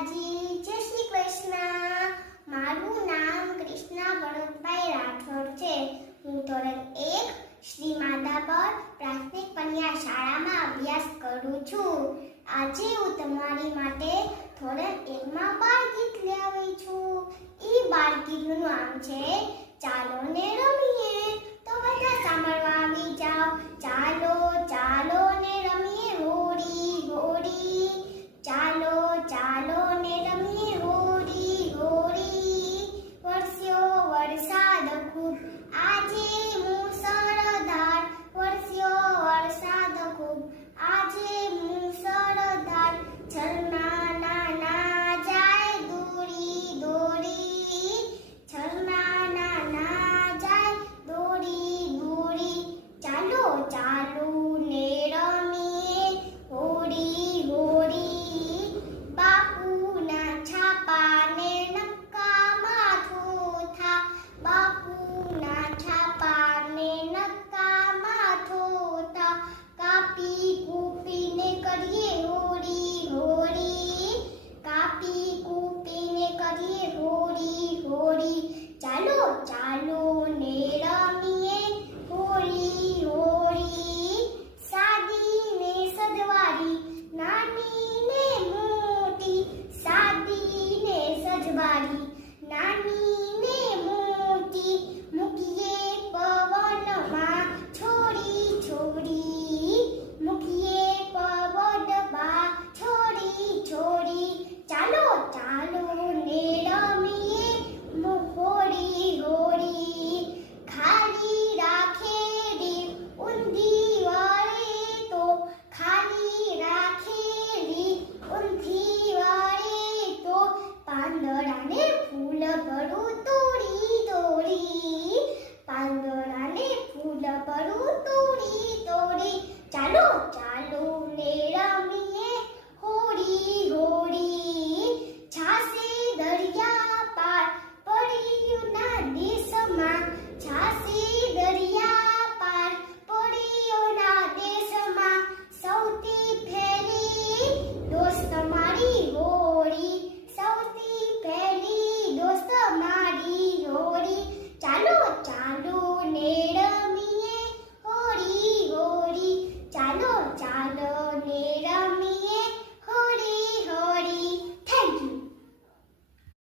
માતાજી, જય શ્રી કૃષ્ણ. મારું નામ કૃષ્ણા ભરતભાઈ રાઠોડ છે. હું ધોરણ 1 શ્રી માધાપર પ્રાથમિક કન્યા શાળામાં અભ્યાસ કરું છું. આજે હું તમારી માટે ધોરણ 1 માં બાળગીત લાવી છું. ઈ બાળગીતનું નામ છે ચાલો ને રમીએ. તો બધા સાંભળવા આવી જાઓ. ચાલો ચાલો ને રમીએ હોડી હોડી.